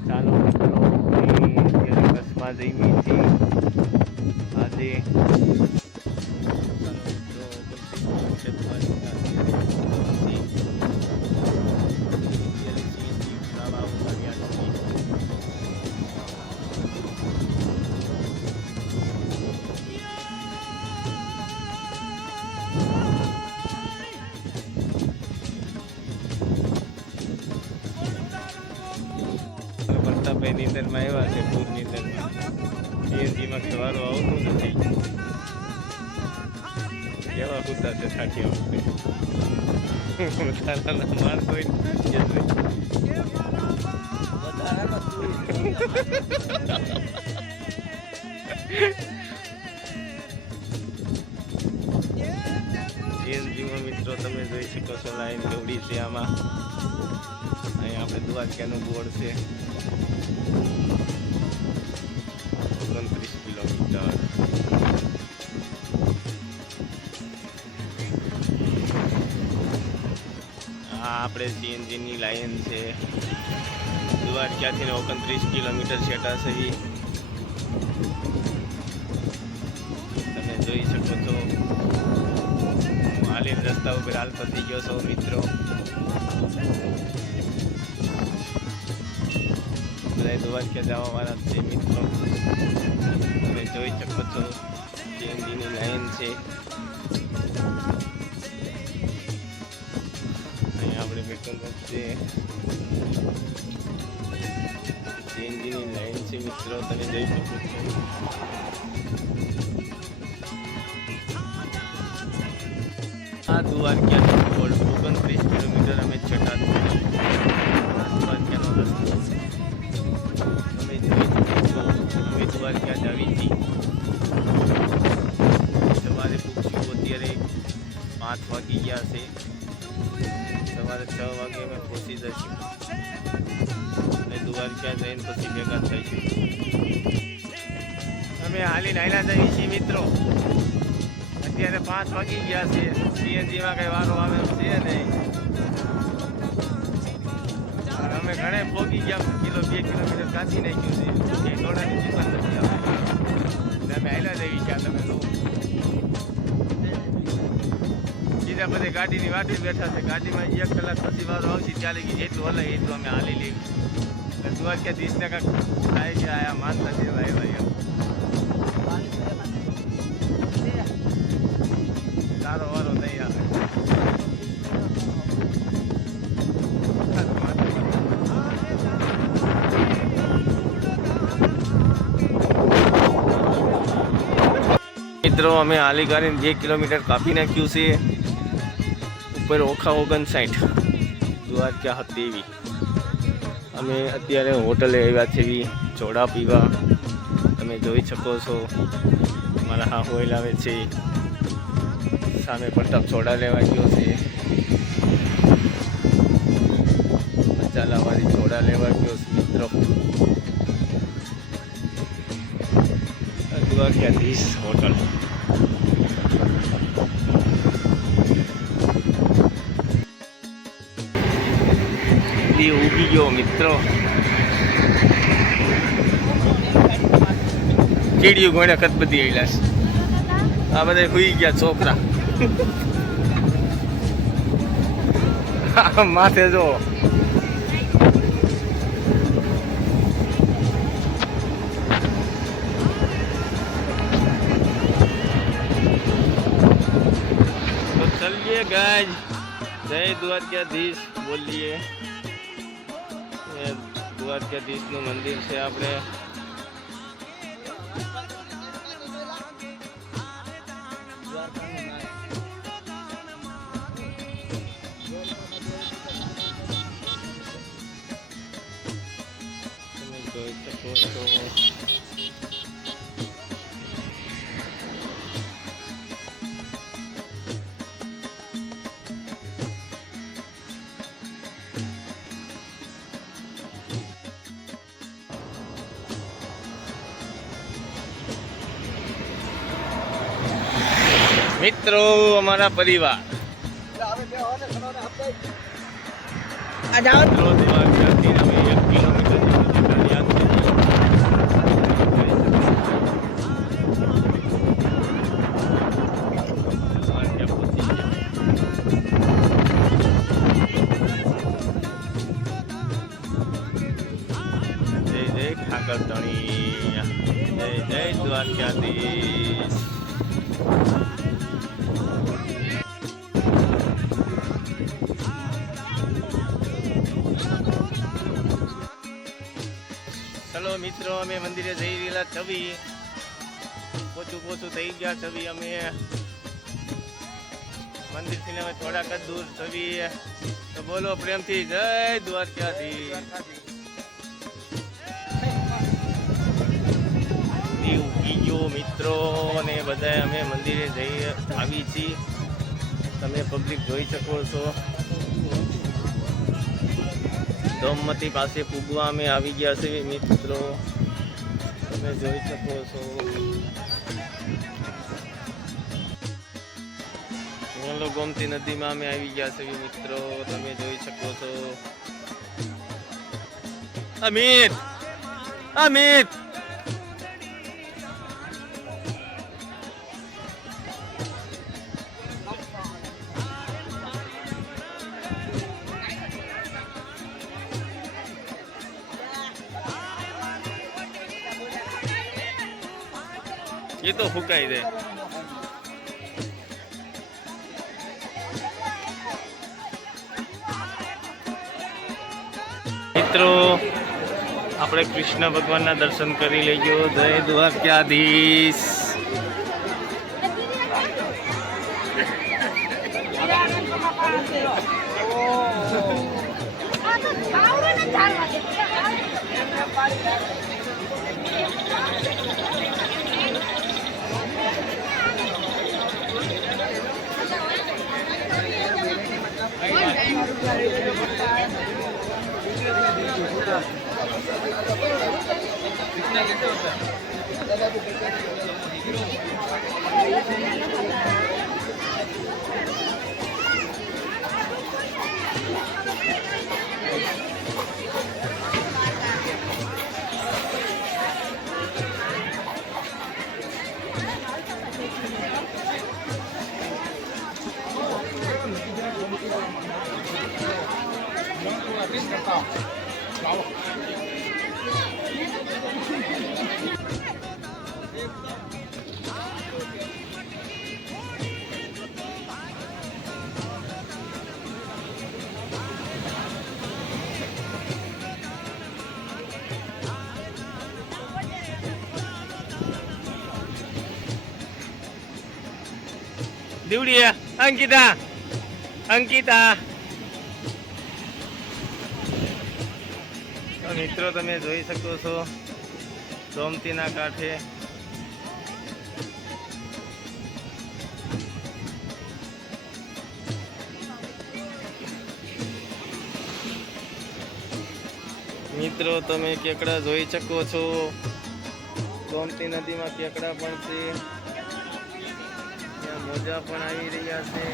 ચાલો મિત્રો અત્યારે બસમાં જઈએ છીએ આજે પ્રતાપભાઈ નીંદરમાં આવ્યા છે પૂર નીંદરમાં સીએનજીમાં સવારો આવતું નથી કેવા કૂતા છે સાઠી વખતે તારાના માણસો સીએનજીમાં મિત્રો તમે જોઈ શકો છો લાઈન કેવડી છે આમાં અહીંયા આપણે દ્વારકાનું બોર્ડ છે 29 કિલોમીટર આ આપણે સીએનજીની લાઈન છે દ્વારકાથી 29 કિલોમીટર છેટા છે તમે જોઈ શકો છો હું હાલી રસ્તા ઉપર હાલતો થઈ ગયો છો મિત્રો બધા દ્વારકા જવા વાળા છે મિત્રો તમે જોઈ શકો છો સીએનજીની લાઈન છે અહીંયા આપણે પેટ્રોલ પંપ છે સીએનજીની લાઈન છે મિત્રો તમે જોઈ શકો છો આ દ્વારકાનો બોર્ડ 29 કિલોમીટર અમે છટા દ્વારકાનો રસ્તો તમે જોઈ શકો છો અમે દ્વારકા જ આવી છીએ સવારે પૂછ્યું અત્યારે 5 વાગી ગયા છે સવારે 6 વાગે અમે પહોંચી જઈશું અને દ્વારકા જઈને પછી ભેગા થઈશું અમે હાલીને હાલ્યા જઈએ છીએ મિત્રો અત્યારે 5 વાગી ગયા છે સીએનજીમાં કઈ વારો આવે એમ છે નહીં અમે ઘણે પોગી ગયા 1 કિલો 2 કિલોમીટર કાઢી નાખ્યું છે એ દોડાની જીવન નથી આવે અમે હાલ્યા જઈએ છીએ તમે લો બીજા બધે ગાડીની વાટી બેઠા છે ગાડીમાં 1 કલાક પછી વારો આવશે ત્યારે જેટલું હલાય એટલું અમે હાલી લેવી દ્વારકા 30% થાય છે આયા માનતા જેવા એવા સારો વારો નહીં આવે મિત્રો અમે હાલી કરીને 2 કિલોમીટર કાપી નાખ્યું છે ઉપર ઓખા 59 દ્વારકા હતી એવી અમે અત્યારે હોટલે આવ્યા છે એવી ચોડા પીવા તમે જોઈ શકો છો મારા હા હોઈલ આવે છે સામે પ્રતાપ ચોડા લેવા ગયો છે મસાલાવાળી ચોડા લેવા ગયો છે મિત્રો દ્વારકાધીશ હોટલ ઉગી ગયો મિત્રો ચીડિયું ગોણે ખત બધી આવેલા છે આ બધા સુઈ ગયા છોકરા માથે જો तो चलिए गाइस जय द्वारकाधीश बोलिए દ્વારકાધીશ નું મંદિર છે આપણે જોઈ શકો છો મિત્રો અમારા પરિવાર મિત્રો દ્વારકાથી અમે 1 કિલોમીટર ઠાકર ધણી, જય જય દ્વારકાધીશ. ચલો મિત્રો, અમે મંદિરે જઈ રહેલા છવી, પોચું થઈ ગયા છવી. અમે મંદિરથી હવે થોડાક જ દૂર છવી. તો બોલો પ્રેમથી જય દ્વારકાધીશ. મિત્રો અને બધા અમે મંદિરે જઈ આવી છીએ. તમે પબ્લિક જોઈ શકો છો. દોમતી પાસે પૂગવા અમે આવી ગયા છે મિત્રો, તમે જોઈ શકો છો. ગોમતી નદીમાં અમે આવી ગયા છે મિત્રો, તમે જોઈ શકો છો. અમિત અમિત ये तो फुकाई दे. મિત્રો આપણે કૃષ્ણ ભગવાનના દર્શન કરી લઈજો. જય દ્વારકાધીશ. દીવડી અંકિતા અંકિતા. મિત્રો તમે જોઈ શકો છો ગોમતીના કાંઠે મિત્રો તમે કેકડા જોઈ શકો છો. ગોમતી નદીમાં કેકડા પણ છે, ત્યાં મોજા પણ આવી રહ્યા છે.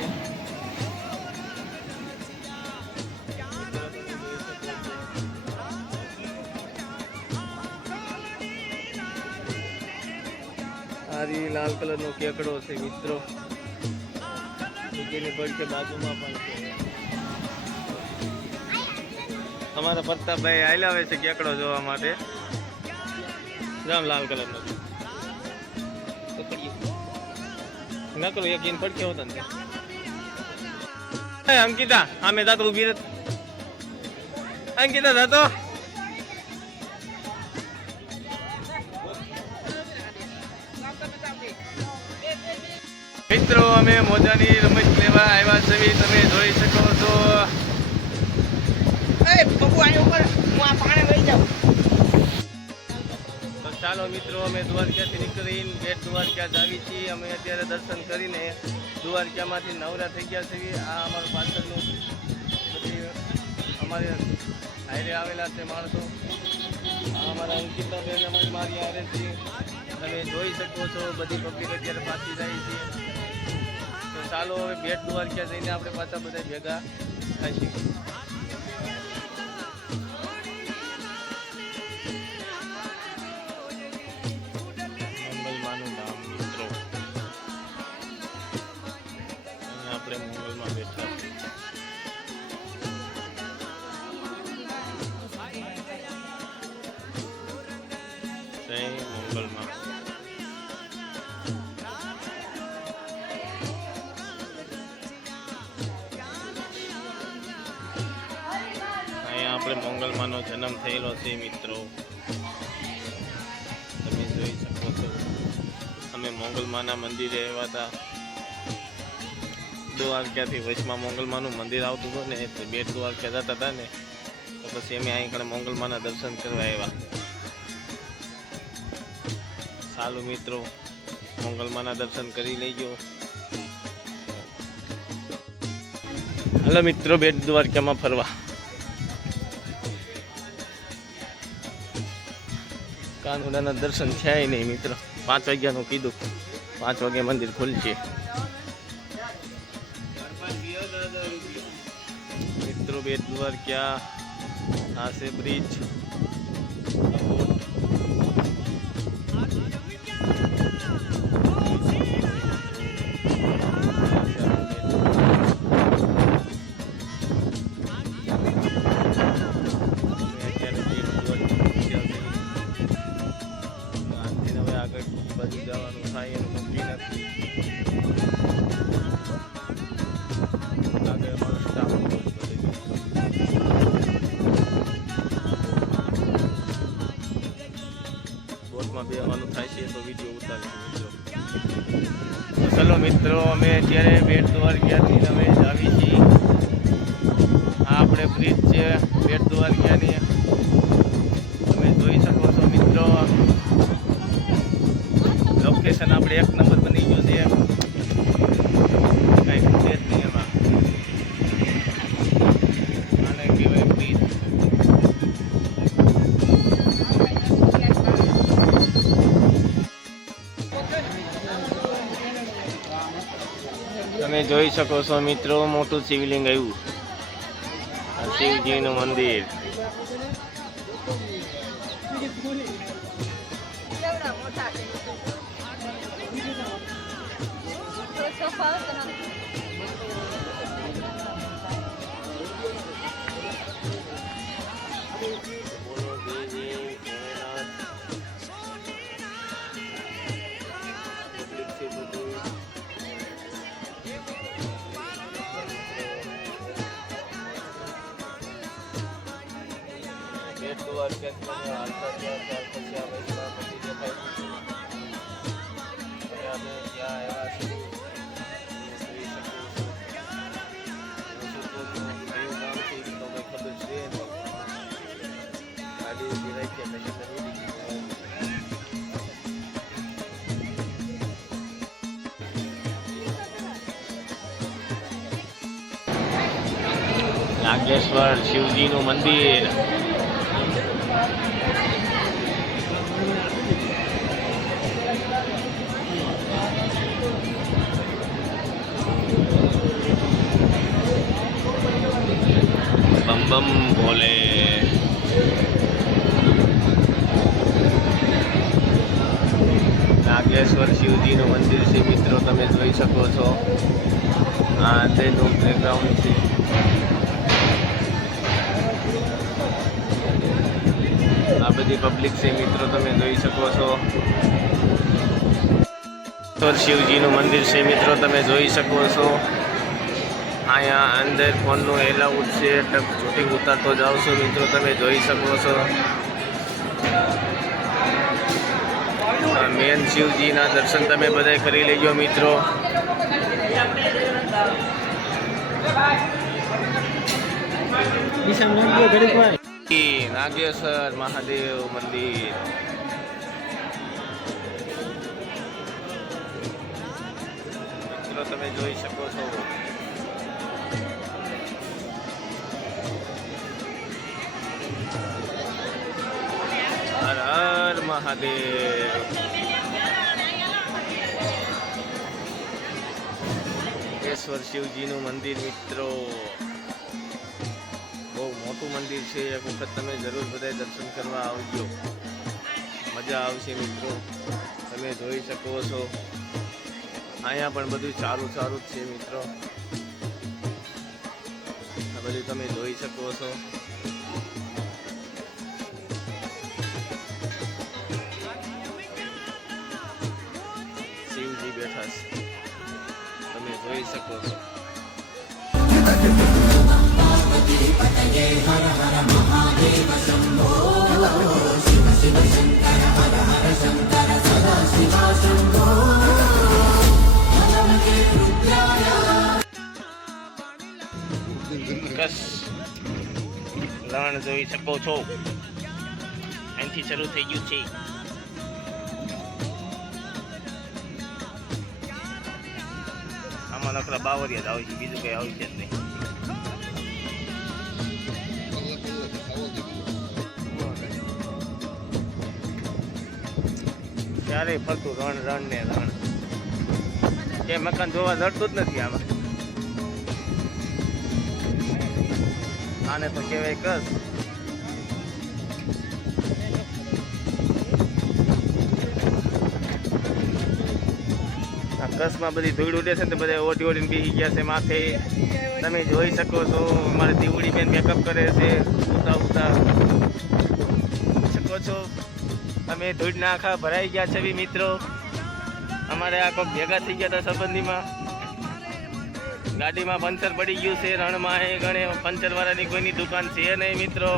આરી લાલ કલર નો કેકડો છે મિત્રો, એની પડખે બાજુમાં પણ છે. અમારા પ્રતાપભાઈ આવેલા છે કેકડો જોવા માટે. જામ લાલ કલર નો નકલો એક ઇન પડખે હોતો ને. અંકિતા આમે દાતો ઉભી રહે. અંકિતા દાતો મિત્રો અમે મોજાની રમત લેવા આવ્યા છીએ, તમે જોઈ શકો છો. તો ચાલો મિત્રો અમે દ્વારકાથી નીકળીને બેટ દ્વારકા જ આવી છીએ. અમે અત્યારે દર્શન કરીને દ્વારકામાંથી નવરા થઈ ગયા છીએ. આ અમારું પાછળનું બધી અમારે હાઈરે આવેલા છે માણસો. આ અમારા અંકિતાબેન અમારી મારી હારે છે, તમે જોઈ શકો છો. બધી પબ્લિક અત્યારે પાછી જાય છે. તો ચાલો હવે બેટ દ્વારકા જઈને આપણે પાછા બધા ભેગા થઈશું. મંગલમાનું ધામ મિત્રો, અહીંયા આપણે મંગલમાં બેઠા છીએ. મોગલમાં. અહીંયા આપણે મોગલમાંનો જન્મ થયેલો છે મિત્રો. તમે જોઈ શકો છો અમે મોગલમાના મંદિરે આવ્યા હતા. દ્વારકાથી વચમાં મોગલમાનું મંદિર આવતું હતું ને, બેટ દ્વારકા જતા હતા ને, તો પછી અમે અહીં કણે મોગલમાના દર્શન કરવા આવ્યા. ચાલો મિત્રો, મોગલમાના દર્શન કરી લેજો. હાલો મિત્રો, બેટ દ્વારકામાં ફરવા. કાનુડાના દર્શન થયા નહીં મિત્રો. 5 વાગ્યાનું કીધું, 5 વાગે મંદિર ખુલશે મિત્રો. બેટ દ્વારકા આ છે બ્રિજ. જવાનું થાય એનું નક્કી નથી. આગળ અમારો સ્ટાફ બોટમાં બેસવાનું થાય છે તો વિડીયો ઉતારીશું મિત્રો. તો ચલો મિત્રો, અમે અત્યારે બેટ દ્વારકાથી અમે આવી છીએ. આ આપણે બ્રિજ છે બેટ દ્વારકાની. તમે જોઈ શકો છો મિત્રો, લોકેશન આપણે 1 નંબર બની ગયું છે. કાંઈ ખૂટે જ નહીં એમાં. આને કહેવાય બ્રિજ. તમે જોઈ શકો છો મિત્રો, મોટું શિવલિંગ આવ્યું. શિવજીનું મંદિર. બેટ દ્વારકા હાલતા ગયા ત્યાર પછી આ વૈષ્ણવ મંદિર દેખાય. અમે ત્યાં આવ્યા છીએ. નાગેશ્વર શિવજીનું મંદિર. બમ બમ ભોલે. નાગેશ્વર શિવજીનું મંદિર છે મિત્રો. તમે જોઈ શકો છો આ તેનું બેકગ્રાઉન્ડ છે. આ બધી પબ્લિક છે મિત્રો. તમે જોઈ શકો છો શિવજીનું મંદિર છે મિત્રો. તમે જોઈ શકો છો અહીંયા અંદર ફોનનું એલાઉડ છે. શૂટિંગ ઉતારતો જાઓ છો મિત્રો. તમે જોઈ શકો છો મેન શિવજીના દર્શન તમે બધા કરી લેજો મિત્રો. નાગેશ્વર મહાદેવ મંદિર. મિત્રો તમે જોઈ શકો છો હર હર મહાદેવ. નાગેશ્વર શિવજીનું મંદિર મિત્રો. બહુ મોટું મંદિર છે. એક વખત તમે જરૂર બધા દર્શન કરવા આવજો. મજા આવશે મિત્રો. તમે જોઈ શકો છો અહીંયા પણ બધું સારું સારું જ છે મિત્રો. આ બધું તમે જોઈ શકો છો. શકો છો. રણ જોઈ શકો છો, અહીંથી શરૂ થઈ ગયું છે. આમાં નકરા બાવરિયા જ આવે છે, બીજું કઈ આવે છે જ નહીં. ક્યારેય ફરતું રણ ને રણ, એ મકાન જોવા જડતું જ નથી આમાં. આને તો કહેવાય કસ. આ કસમાં બધી ધૂળ ઉડે છે ને, બધા ઓટી ઓટીને બેસી ગયા છે માથે. તમે જોઈ શકો છો અમારી દીવડી બેન મેકઅપ કરે છે ઉતા શકો છો. અમે ધૂળના આખા ભરાઈ ગયા છે મિત્રો. અમારે આ કોઈક ભેગા થઈ ગયા હતા સંબંધીમાં. ગાડીમાં પંચર પડી ગયું છે રણમાં. એ ગણે પંચર વાળાની કોઈની દુકાન છે નહીં મિત્રો.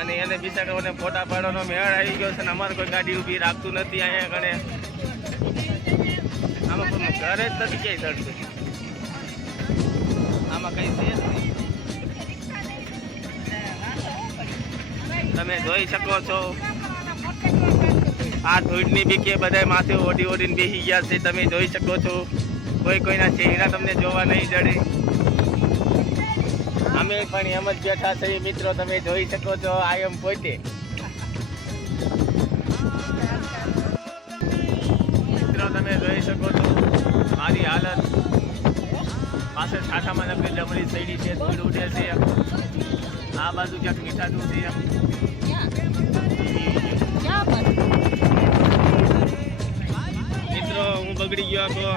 અને એને બિચારાઓને ફોટા પાડવાનો મેળ આવી ગયો છે ને અમારે કોઈ ગાડી ઊભી રાખતું નથી અહીંયા ગણે. આમાં કોઈ ઘરે જ નથી ક્યાંય ચડતું. આમાં કઈ છે જ નહીં. તમે જોઈ શકો છો આ ધૂળની બીકે બધા માથે ઓઢી ઓઢીને બેસી ગયા છે. તમે જોઈ શકો છો કોઈના ચહેરા તમને જોવા નહીં જડે. અમે પણ એમ જ બેઠા છીએ મિત્રો. તમે જોઈ શકો છો આ એમ પોતે મિત્રો. તમે જોઈ શકો છો મારી હાલત. પાસે છાઠામાં નકરી ડમરી સૈડી છે, ધૂળ ઉડે છે. આ બાજુ ક્યાંક મીઠાનું છે. મિત્રો હું બગડી ગયો આખો.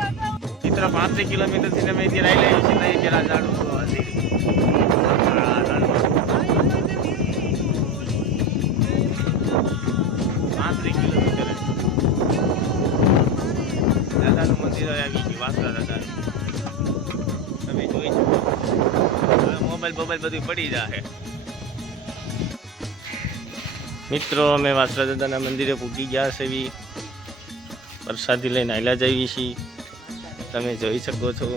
મિત્રો 35 કિલોમીટરથી તમે ત્યાં આવી લઈએ છીએ. નહીં પેલા ઝાડું 35 કિલોમીટર દાદાનું મંદિર આવી ગયું. વાસરા દાદા તમે જોઈ શકો. મોબાઈલ બધું પડી જાય મિત્રો. અમે વાસરા દાદાના મંદિરે પૂગી ગયા છે. એવી પ્રસાદી લઈને આયલા જઈએ છીએ. તમે જોઈ શકો છો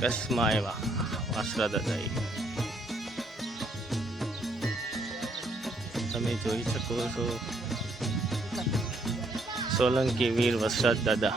કસમાં આવ્યા વાસરા દાદા. તમે જોઈ શકો છો સોલંકી વીર વસરાજ દાદા.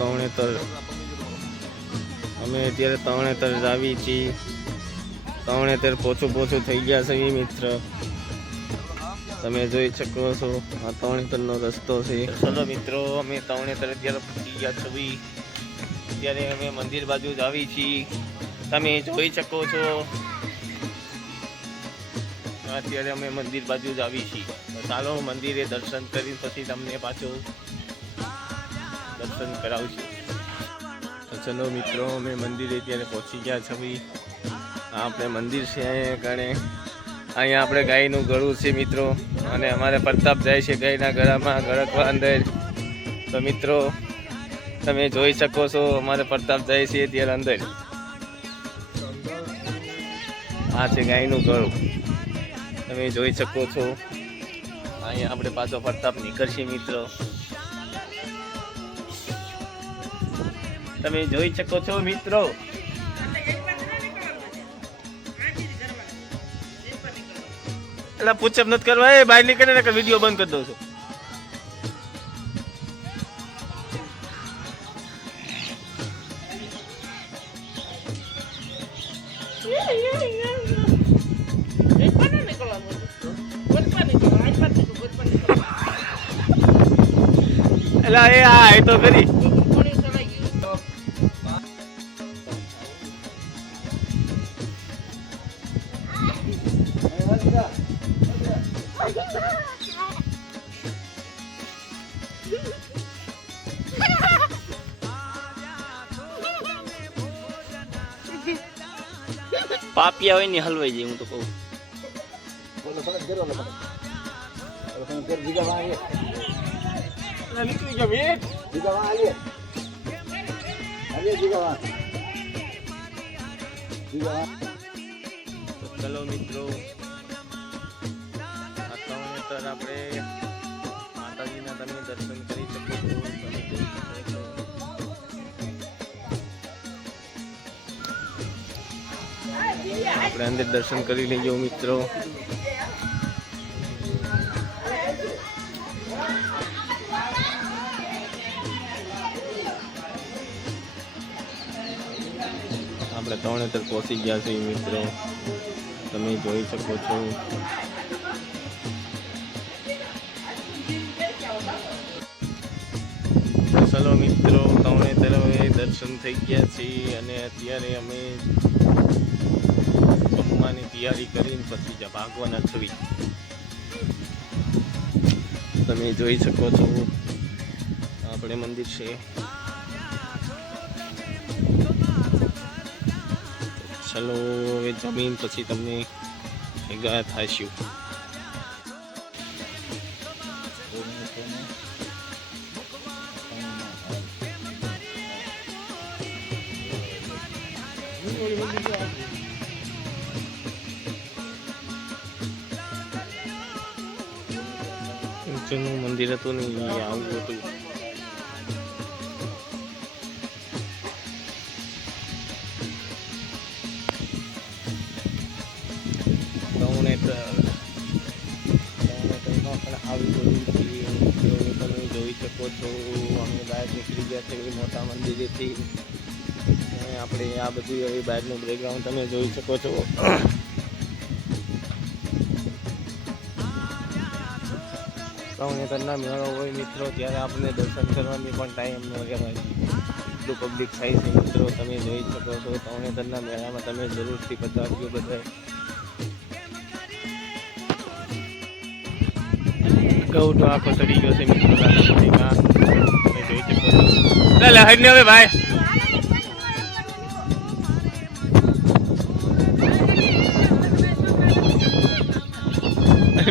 તરણેતર અમે અત્યારે તરણેતર આવી છીએ. તરણેતર પોછું થઈ ગયા છે મિત્ર. તમે જોઈ શકો છો આ તરણેતરનો રસ્તો છે. ચલો મિત્રો અમે તરણેતર અત્યારે પહોંચી ગયા છીએ. અત્યારે અમે મંદિર બાજુ જ આવી છીએ. તમે જોઈ શકો છો અત્યારે અમે મંદિર બાજુ જ આવી છીએ. ચાલો મંદિરે દર્શન કરી પછી તમને પાછું દર્શન કરાવશું. ચલો મિત્રો અમે મંદિરે અત્યારે પહોંચી ગયા છીએ. આપણે મંદિર છે અહીંયા આપણે ગાયનું ગળું છે મિત્રો. અને અમારે પ્રતાપ જાય છે ગાયના ગળામાં ગળકવા અંદર. તો મિત્રો તમે જોઈ શકો છો અમારે પ્રતાપ જાય છે ત્યારે અંદર. આ છે ગાયનું ગળું. તમે જોઈ શકો છો અહીંયા આપણે પાછો પ્રતાપ નીકળશે મિત્રો. તમે જોઈ શકો છો મિત્રો એટલે પુછપ નથી કરવા, એ બહાર નીકળે ને કે વિડીયો બંધ કરી દઉં છું. એટલે એ હા એ તો કરી પાપિયા હોય ને હલવાઈ જાય. હું તો કહું નીકળી ગયો વેટ. ચલો મિત્રો, આપણે માતાજીના તમે દર્શન કરી શકો છો. આપણે અંદર દર્શન કરી લઈએ મિત્રો. આપણે તરણેતર પહોંચી ગયા છીએ મિત્રો, તમે જોઈ શકો છો. ચલો મિત્રો, તરણેતર હવે દર્શન થઈ ગયા છે અને અત્યારે અમે જમવાની તૈયારી કરીને પછી ભાગવાના છીએ. તમે જોઈ શકો છો આપણે મંદિર છે. ચલો હવે જમીન પછી તમને ભેગા થઈશું. જૂનું મંદિર હતું ને આવું હતું. આવી ગયું તમે જોઈ શકો છો. અમે બહાર નીકળી ગયા છે મોટા મંદિરેથી. આપણે આ બધું હવે બહારનું બેકગ્રાઉન્ડ તમે જોઈ શકો છો. તરણેતરના મેળો હોય મિત્રો ત્યારે આપણને દર્શન કરવાની પણ ટાઈમ ન કહેવાય, એટલું પબ્લિક થાય છે મિત્રો. તમે જોઈ શકો છો તરણેતરના મેળામાં તમે જરૂરથી પધારજો બધા. ગૌટો આખો ચડી ગયો છે મિત્રો. તમે જોઈ શકો છો. લહેર ને હવે ભાઈ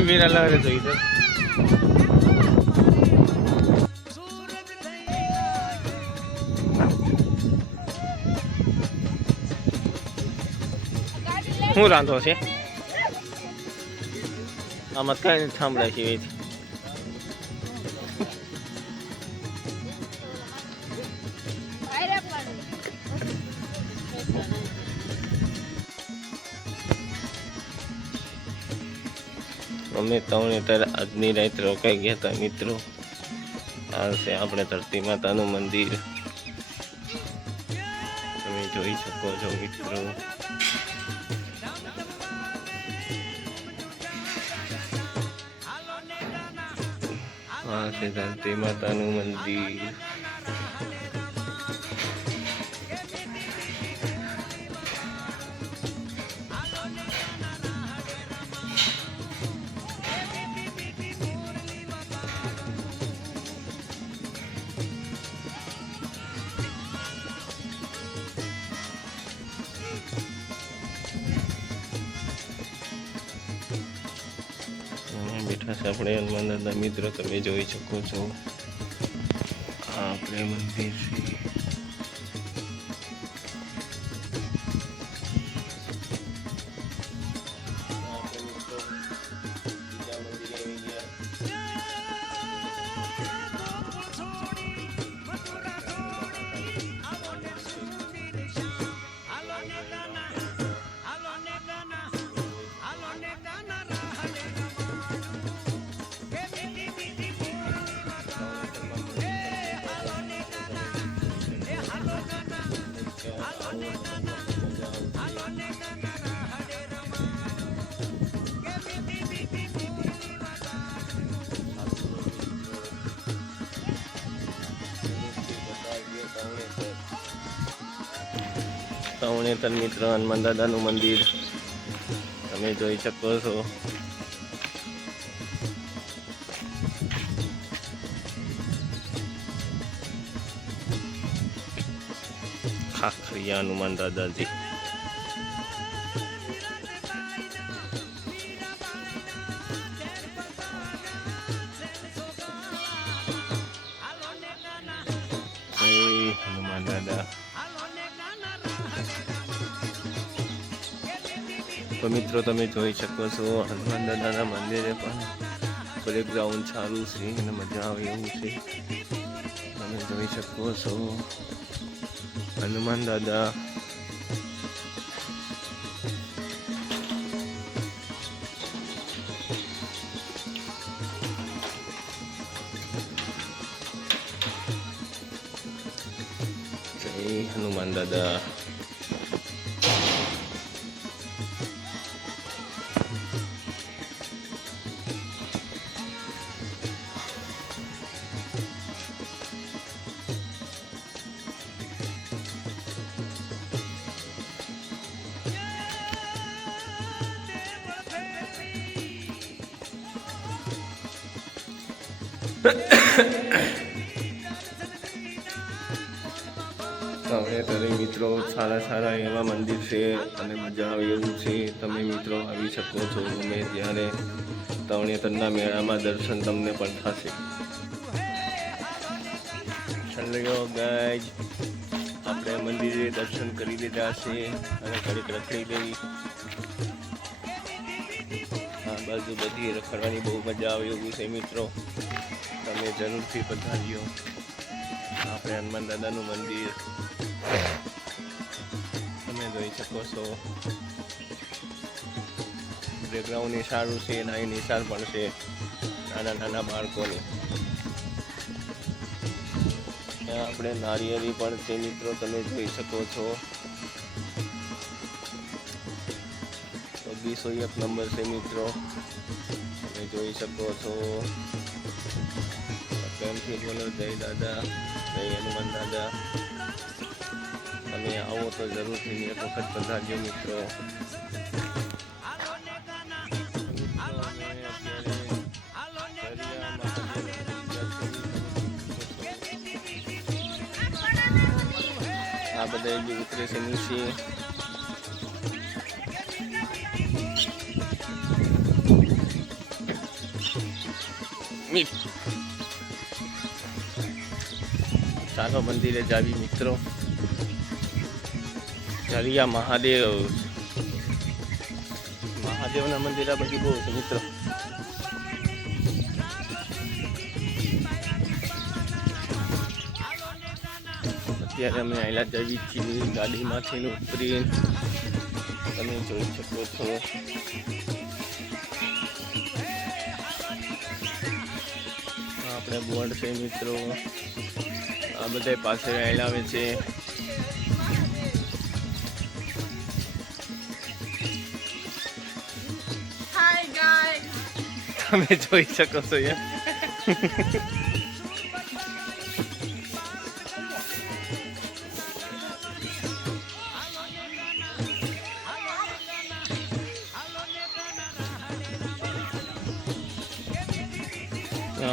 मेरा लग रहा है इधर. હું રાંધો છે આમાં કઈ સાંભળાય છે. અમે તરણેતર આજની રાત રોકાઈ ગયા હતા મિત્રો. આ છે આપણે ધરતી માતાનું મંદિર, તમે જોઈ શકો છો મિત્રો. આ છે ધરતી માતાનું મંદિર. બેઠા છે આપણે હનુમાન દાદા મિત્રો, તમે જોઈ શકો છો. આ આપણે મંદિર છે. તરણેતર મિત્ર હનુમાન દાદાનું મંદિર તમે જોઈ શકો છો. ખાખરિયા હનુમાન દાદાજી. હનુમાન દાદા. તો મિત્રો તમે જોઈ શકો છો હનુમાન દાદાના મંદિરે પણ પ્લેગ્રાઉન્ડ સારું છે અને મજા આવે એવું છે. તમે જોઈ શકો છો હનુમાન દાદા. જય હનુમાન દાદા. તરણેતર મિત્રો સારા એવા મંદિર છે અને મજા આવે એવું છે. તમે મિત્રો આવી શકો છો ગમે ત્યારે. તરણેતરના મેળામાં દર્શન તમને પણ થશે. ચલો ગાઈઝ, આપણે મંદિરે દર્શન કરી લીધા છે અને ઘડીક રખડી લેવી. આ બાજુ બધી રખડવાની બહુ મજા આવે એવું છે મિત્રો. તમે જરૂરથી પધાર્યો. આપણે હનુમાન દાદાનું મંદિર તમે જોઈ શકો છો. પ્લેગ્રાઉન્ડ સારું છે, નાની નિશાળ પણ છે નાના બાળકોની. ત્યાં આપણે નારિયેળી પણ છે મિત્રો, તમે જોઈ શકો છો. 201 નંબર છે મિત્રો, તમે જોઈ શકો છો. પ્રેમથી બોલો જય દાદા, જય હનુમાન દાદા. તમે આવો તો જરૂરથી એક વખત પધારજો મિત્રો. આ બધા બી ઉતરે છે નીચે. ચાલો મંદિરે જાવી મિત્રો. જરિયા મહાદેવના મંદિર આ બધી બહુ છે મિત્રો. અત્યારે અમે આયલા જવી છીએ ગાડીમાંથી ઉતરી. તમે જોઈ શકો છો. આપણે બોર્ડ છે મિત્રો. આ બધા પાસે આવેલા આવે છે. તમે જોઈ શકો છો યાર.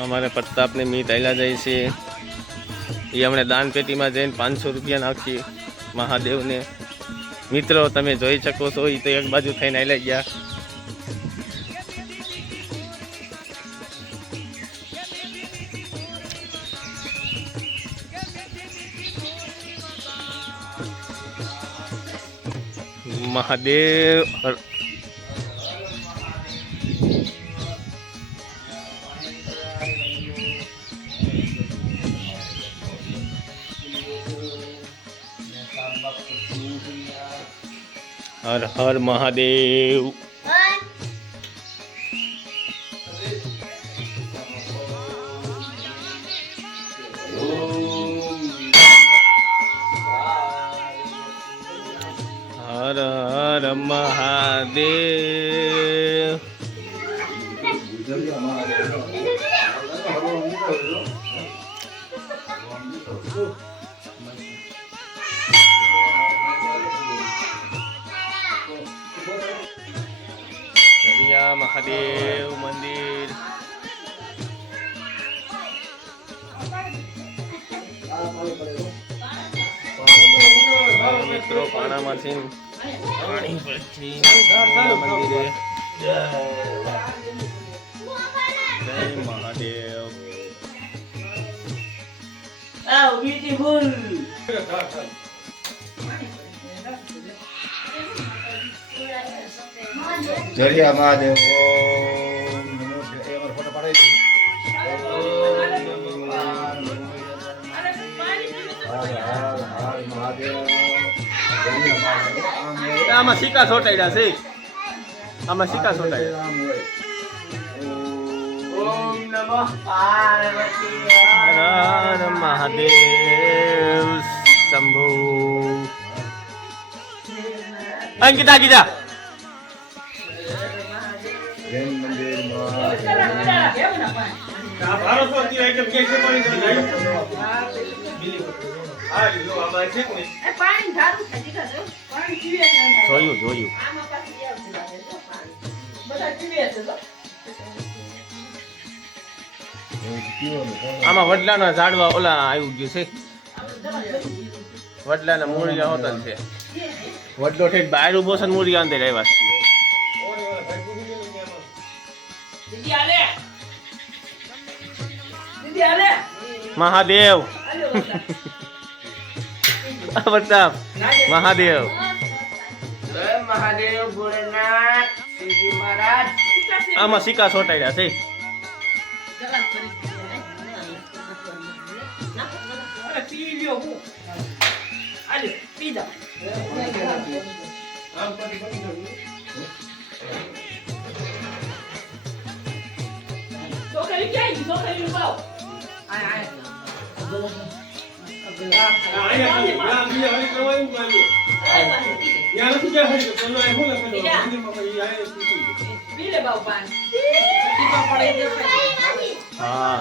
અમારે પ્રતાપને મીત આયલા જાય છે. એ હમણે દાન પેટીમાં જઈને 500 રૂપિયા નાખી મહાદેવને. મિત્રો તમે જોઈ શકો છો, એ તો એક બાજુ થઈને આયલા ગયા. મહાદેવ હર હર મહાદેવ. હર હર મહાદેવ. મહાદેવ મંદિર. મિત્રો પાણામાંથી પાણી પડતી મંદિરે. જય મહાદેવ. બ્યુટીફુલ. જરિયા મહાદેવ. આમાં સિક્કા ચોટાડ્યા છે. આમાં સિક્કા ચોટાડ્યા. ઓમ નમઃ પાર્વતી. હર મહાદેવ શંભુ. અંકિતા ગીતા જૈન મંદિરમાં જોયું. આમાં વડલાના ઝાડવા ઓલા આવ્યું ગયું છે. વડલાના મૂળિયા હોટલ છે. વડલો ઠેઠ બહાર ઉભો છે ને મૂળિયા અંદર આવ્યા છે. મહાદેવ પ્રતાપ મહાદેવ. જય મહાદેવ ભોળેનાથ શ્રીજી મહારાજ. આમાં સિક્કા ચોટાડ્યા છે. હા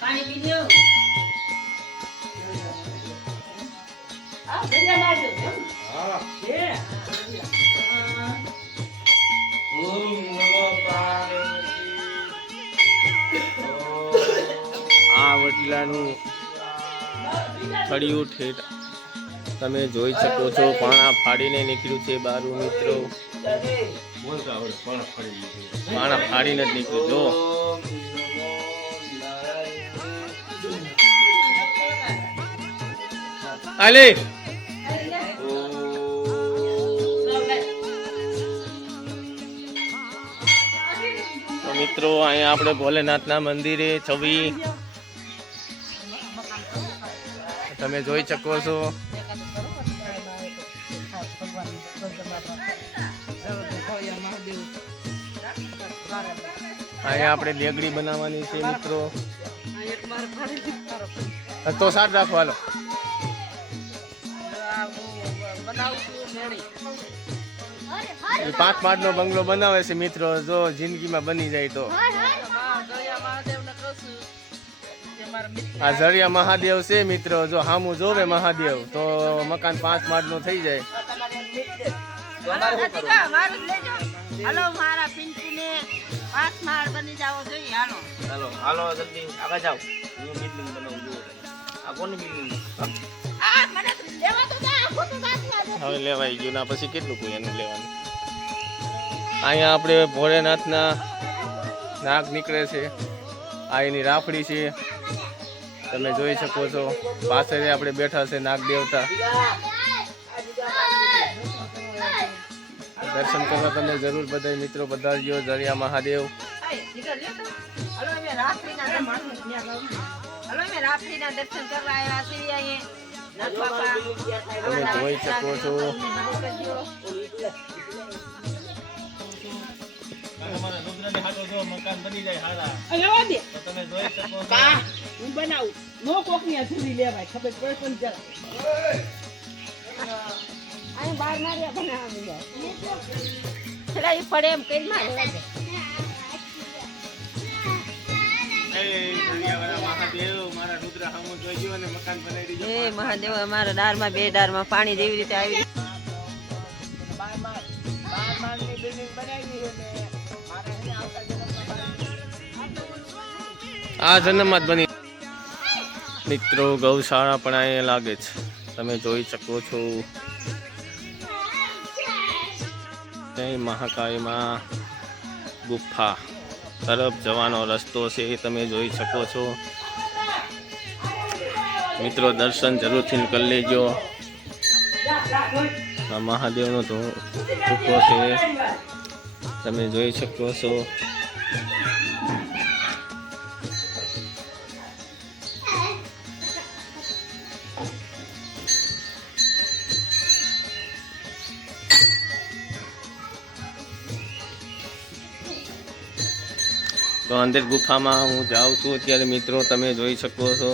પાણી પી લ્યો. આ વડલાનું ફળિયું ઠેઠ તમે જોઈ શકો છો. પાણા ફાડીને નીકળ્યું છે બારું મિત્રો. પાણા ફાડીને જ નીકળ્યું. જો આલે તો મિત્રો અહીંયા આપણે ભોલેનાથના મંદિરે છવી તમે જોઈ શકો છો. અહીંયા આપણે લેગડી બનાવવાની છે મિત્રો. તો સાથ રાખો હાલો. એ 5 માળનો બંગલો બનાવે છે મિત્રો. જો જિંદગીમાં બની જાય તો. આ જરિયા મહાદેવ છે મિત્રો. જો હામું જોવે મહાદેવ તો મકાન 5 માળનું થઈ જાય. હાલો મારા પિંકીને 5 માળ બની જાવ જોઈએ. હાલો હાલો હાલો જલ્દી આગળ જાઓ. હું બિલ્ડિંગ બનાવું છું. આ કોની બિલ્ડિંગ? આ મને લેવા તો જા. ખોટું વાત હવે લેવાઈ ગયું ના પછી કેટલું કોઈ એનું લેવાનું. અહીંયા આપણે ભોળેનાથના નાગ નીકળે છે. આ એની રાફડી છે તમે જોઈ શકો છો. પાછળ આપણે બેઠા છે નાગ દેવતા. દર્શન કરવા તમે જરૂર બધા મિત્રો પધારજો. જરિયા મહાદેવ. રાત્રિના દર્શન કરવા આવ્યા છીએ અહીંયા. તમે જોઈ શકો છો. મકાન બની જાય હારા. તમે જોઈ શકો છો. હું બનાવું નો કોકની અધૂરી લેવાય ખબર કોઈ પણ જરા અહીં બહાર માર્યા બનાવવા જાય. ચલા એ પડે એમ કઈ માં મહાદેવ મારા રુદ્ર હામો જોઈજો અને મકાન બનાવી દીજો. એ મહાદેવ અમારા દારમાં બે દારમાં પાણી જેવી રીતે આવી બાર માળની બિલ્ડિંગ બનાવી છે ને મારે એને આવતા જન્મમાં આ જન્મમાં જ બની. મિત્રો ગૌશાળા પણ અહીંયા લાગે છે, તમે જોઈ શકો છો. જય મહાકાળીમાં ગુફા તરફ જવાનો રસ્તો છે, તમે જોઈ શકો છો. મિત્રો દર્શન જરૂરથી કરી લેજો. આ મહાદેવનો ગુફો છે, તમે જોઈ શકો છો. તો અંદર ગુફામાં હું જાઉં છું અત્યારે મિત્રો, તમે જોઈ શકો છો.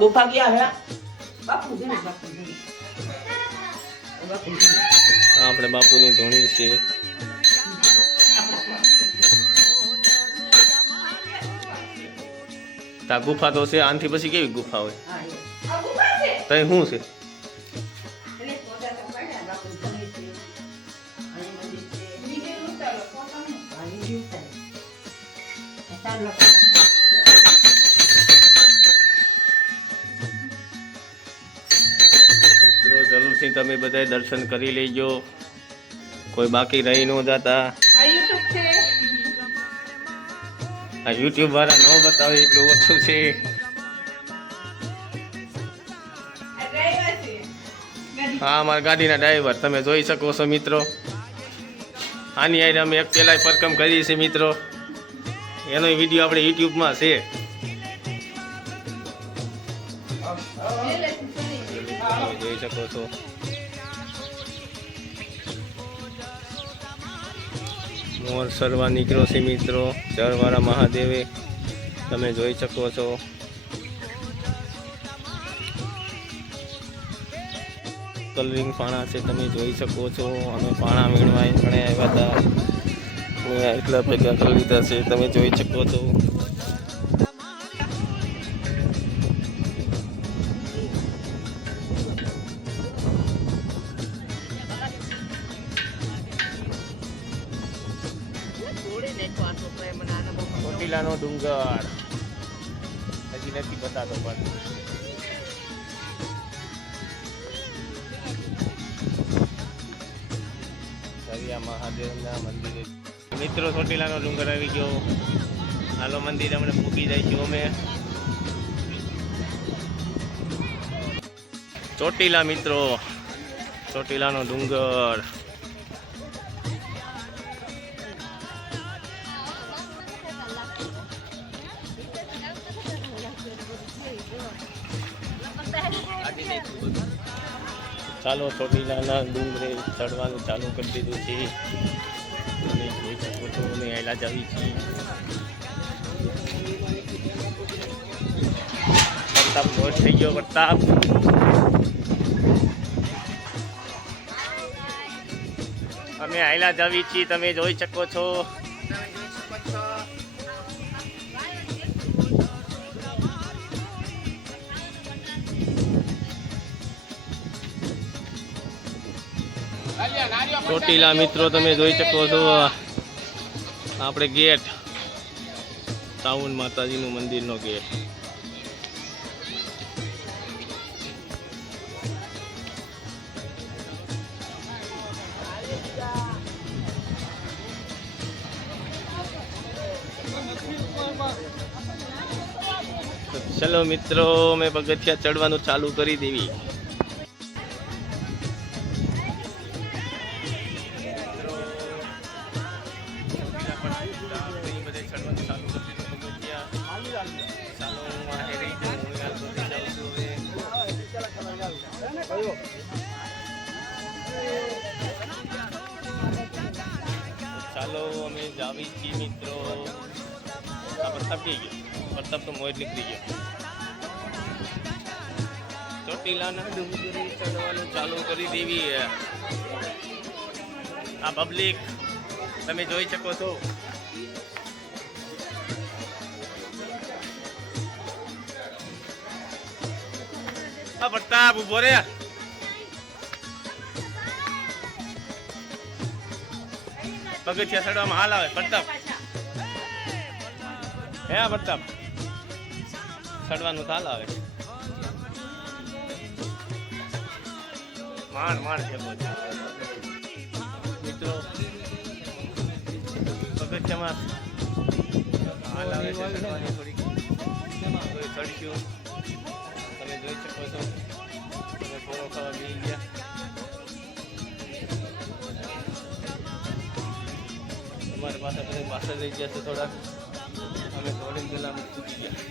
ગુફા ગયા હે બાપુ જને બાપુ જને આ આપણે બાપુની ધૂણી છે. આ ગુફા તો છે, આનથી પછી કેવી ગુફા હોય? તઈ શું છે? મિત્રો જરૂરથી તમે બધાય દર્શન કરી લેજો, કોઈ બાકી રહી ન જતા. આ યુટ્યુબ વાળા ન બતાવે એટલું ઓછું છે. હા, અમારા ગાડીના ડ્રાઈવર તમે જોઈ શકો છો મિત્રો. આની આઈને અમે એક પહેલાં પરકમ કરી છે મિત્રો, એનો વિડીયો આપણે યુટ્યુબમાં છે. તમે જોઈ શકો છો. મોર સરવા નીકળ્યો છે મિત્રો, ચરવાળા મહાદેવે, તમે જોઈ શકો છો. કલરિંગ પાણા છે, તમે જોઈ શકો છો. અમે પાણા વીણવા ઘણા આવ્યા હતા, એટલા ભેગા કરી લીધા છે, તમે જોઈ શકો છો. ચોટીલાનો ડુંગર હજી નથી બતાતો પણ મહાદેવના મંદિરે મિત્રો ચોટીલાનો ડુંગર આવી ગયો. હાલો મંદિર હમણાં મૂકી જઈશું અમે. ચોટીલા મિત્રો, ચોટીલાનો ડુંગર. ચાલો ચોટીલાના ડુંગરે ચડવાનું ચાલુ કરી દીધું છે, તમે જોઈ શકો છો. અમે આયલા જ આવી છીએ. પ્રતાપ લોટ થઈ ગયો. પ્રતાપ અમે આયલા જ આવી છીએ, તમે જોઈ શકો છો. ચોટીલા મિત્રો તમે જોઈ શકો છો. આપણે ગેટ, સાવન માતાજીનું મંદિરનો ગેટ. ચલો મિત્રો, મેં પગથિયા ચડવાનું ચાલુ કરી દેવી. ચાલો અમે જાવી છીએ મિત્રો. આ પ્રતાપ થઈ ગયો, પ્રતાપ તો મોજ નીકળી ગયો. ચોટીલાના ડુંગરે ચડવાનું ચાલુ કરી દેવી. આ પબ્લિક તમે જોઈ શકો છો. આ પ્રતાપ ઉભો રે. પગથિયા ચડવામાં હાલ આવે પ્રતાપ. હે પ્રતાપ ચડવાનું હાલ આવે. માંડ છે મિત્રો પગથિયામાં હાલ આવે છે. ચડવાની થોડીક ચડશું તમે જોઈ શકો છો. તમે પોળો ખાવા બેસી ગયા. અમારી પાસે બધા પાછળ રહી ગયા છે થોડાક. અમે દોડીને ગયેલા અમે પૂછી ગયા.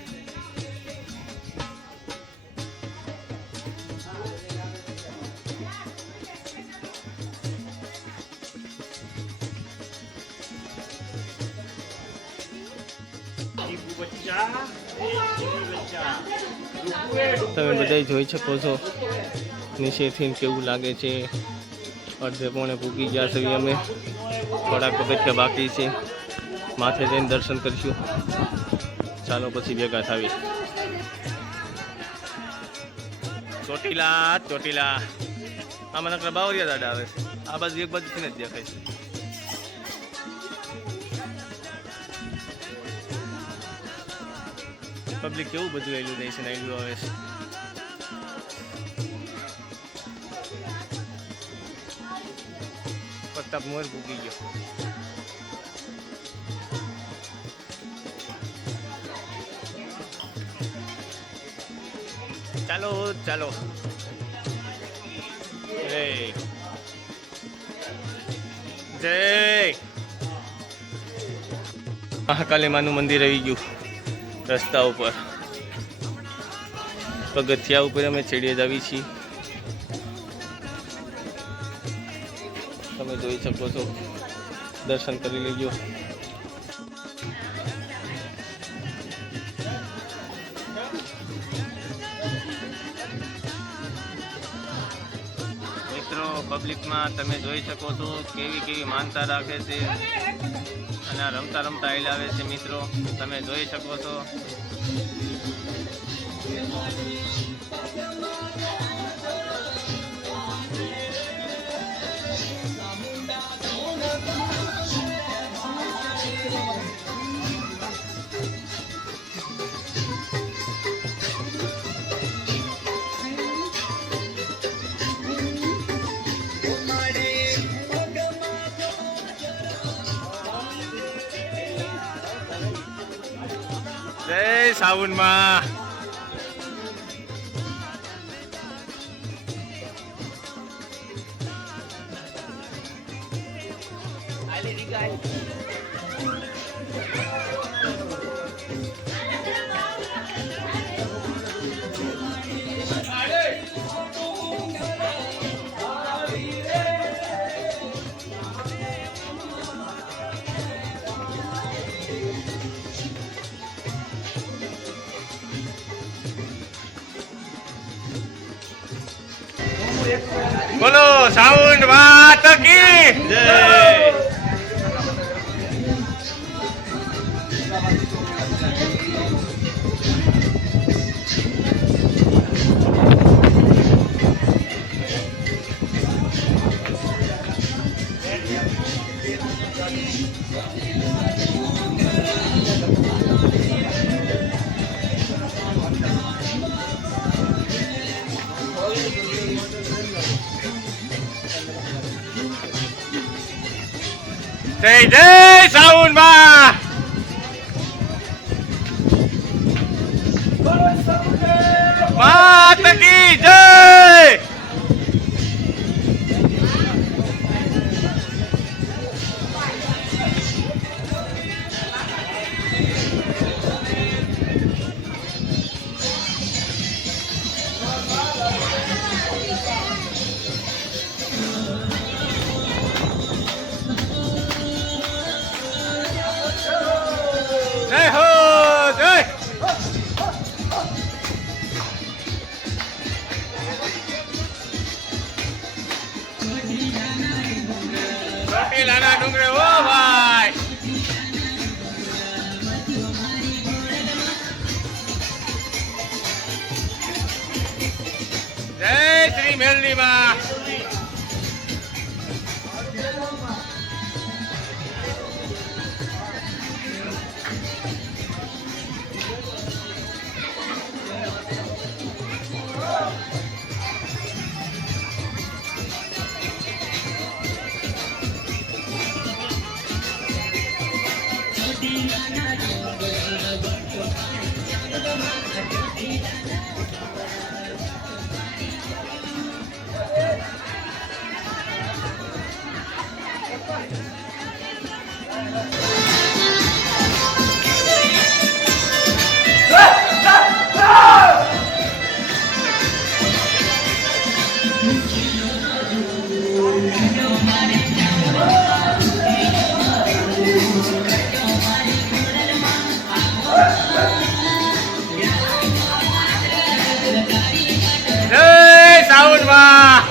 તમે બધા જોઈ શકો છો નીચેથી કેવું લાગે છે. અડધે પોણે પૂગી ગયા છે અમે. થોડાક પગથિયા બાકી છે. માથે જઈને દર્શન કરીશું. ચાલો પછી ભેગા થાવી. ચોટીલા આમાં નકરા બાવરિયા દાડા આવે છે. આ બાજુ એક બાજુથી જ દેખાય છે. પબ્લિક કેવું બધું એલું જાય છે ને એલું આવે છે. પ્રતાપ મોર ભૂગી ગયો. ચાલો જય મહાકાલી માનું મંદિર આવી ગયું. રસ્તા ઉપર પગથિયા ઉપર અમે ચડીએ જ આવી છીએ. તમે જોઈ શકો છો. દર્શન કરી લેજો. મિત્રો પબ્લિકમાં તમે જોઈ શકો છો કેવી માનતા રાખે છે અને આ રમતા આવેલા આવે છે. મિત્રો તમે જોઈ શકો છો. જય સાવનમાં. બોલો સાઉન્ડ વાત કી જય. જય સાઉન્ડમાં. માત કી જય. ચોટીલાના ડુંગરે ઓ ભાઈ. જય શ્રી મેલડી માં. જય સાઉન્ડમાં.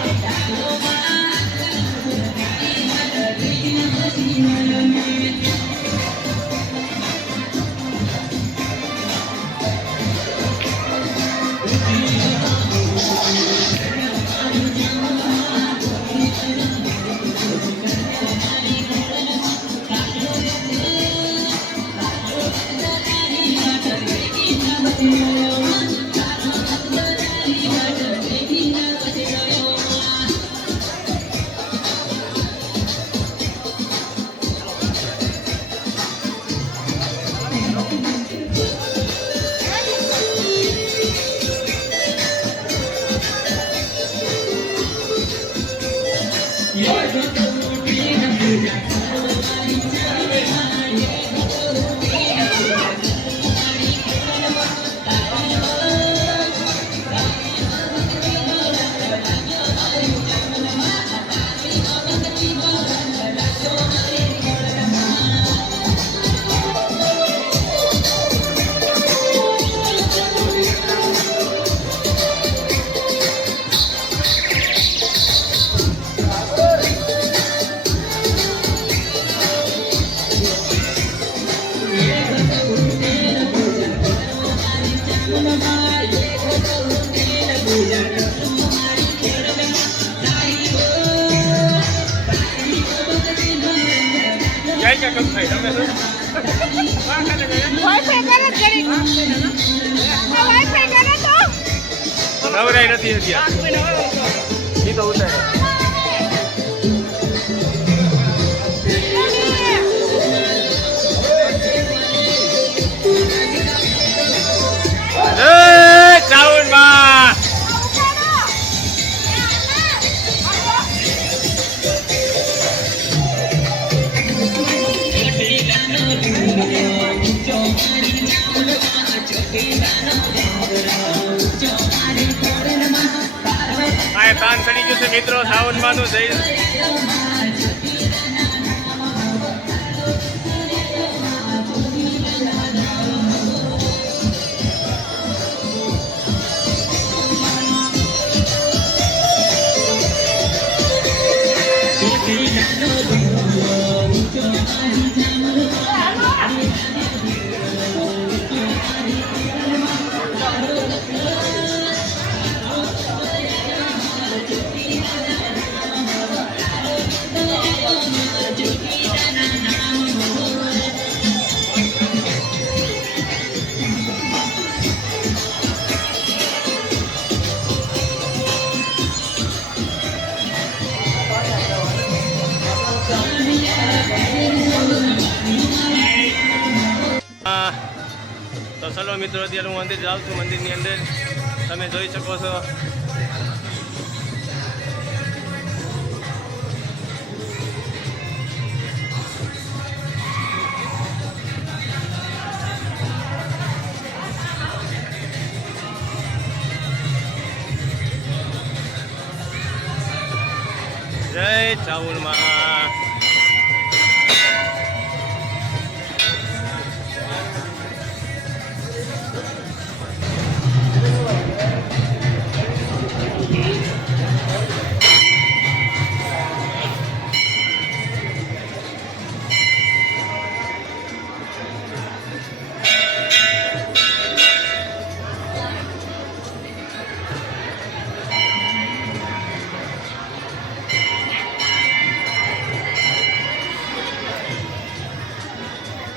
જાય કે કમ થાય તમે વાઈફાઈ કરે ઘડી વાઈફાઈ કરે તો નવરાઈ નથી અત્યારે. ઈ તો ઉતારે. જય સાઉન્ડમાં. આ તાન ચડી ગયું છે મિત્રો સાવનમાં નું જઈ. તો ચલો મિત્રો અત્યારે હું અંદર જાઉં છું. મંદિરની અંદર તમે જોઈ શકો છો. જય ચાઉરમાં.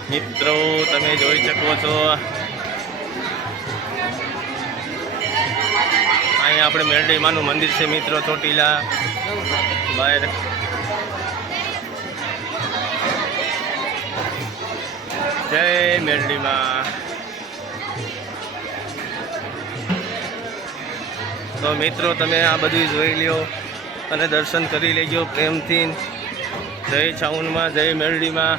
મિત્રો તમે જોઈ શકો છો અહીંયા આપણે મેરડી માનું મંદિર છે મિત્રો, ચોટીલા બહાર. જય મેરડીમાં. તો મિત્રો તમે આ બધું જોઈ લ્યો અને દર્શન કરી લેજો પ્રેમથી. જય છાઉનમાં, જય મેરડીમાં.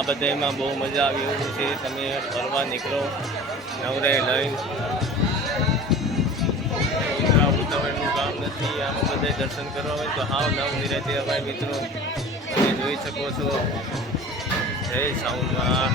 આ બધામાં બહુ મજા આવી એવું છે. તમે ફરવા નીકળો નવરે લઈ, ઉતાવળનું કામ નથી. આમાં બધા દર્શન કરવા હોય તો હાવ નવ નિરાતે અવાય મિત્રો. તમે જોઈ શકો છો. જય સાઉન્ડમાં.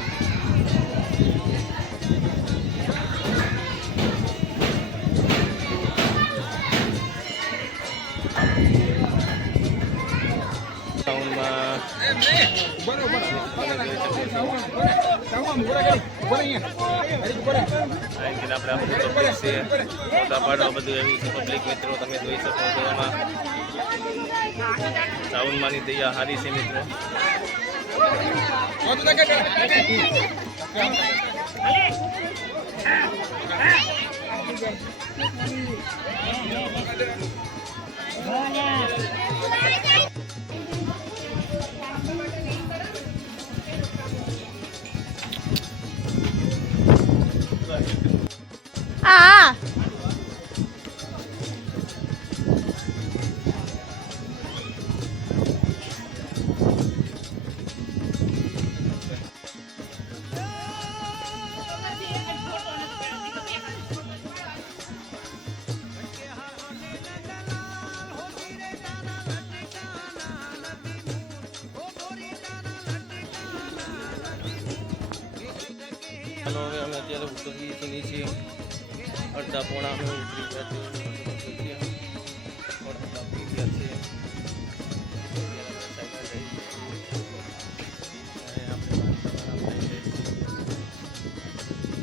બધું એવું છે પબ્લિક મિત્રો, તમે જોઈ શકો છો. એમાં સાઉન્ડમાંની તૈયાર સારી છે મિત્રો. હા હવે અમે અત્યારે ઉતરીએ છીએ નીચે. અડધા પોણા અમે ઉતરી ગયા છીએ. અડધા ઉતરી ગયા છીએ.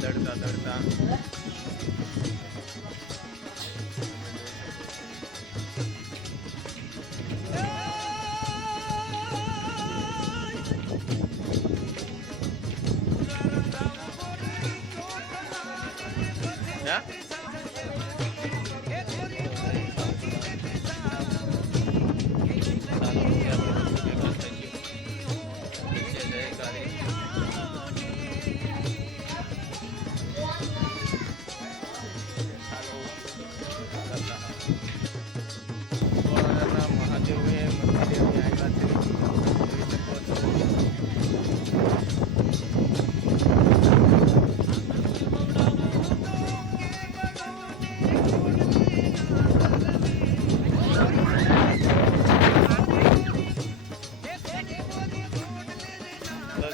દડતા દડતા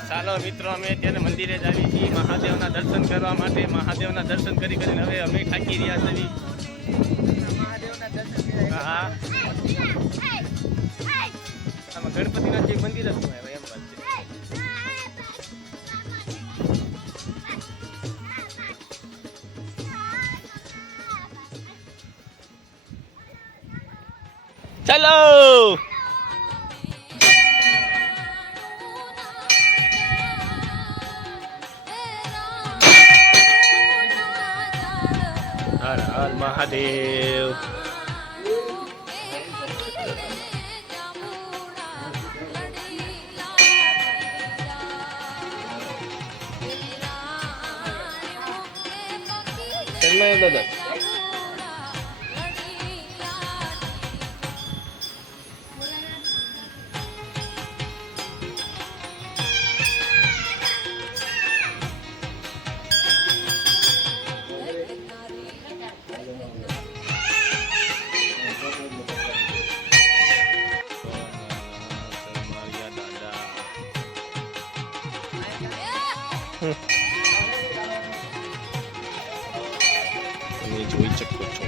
ચાલો મિત્રો અમે અત્યારે મંદિરે જ આવી છીએ મહાદેવના દર્શન કરવા માટે. મહાદેવના દર્શન કરી કરીને હવે અમે થાકી રહ્યા છીએ. હા આમાં ગણપતિના જે મંદિર હતું એમ વાત છે. ચાલો હર હર મહાદેવ. દાદા તમે જોઈ શકો છો.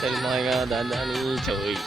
શરમાયા દાદાની જોઈ.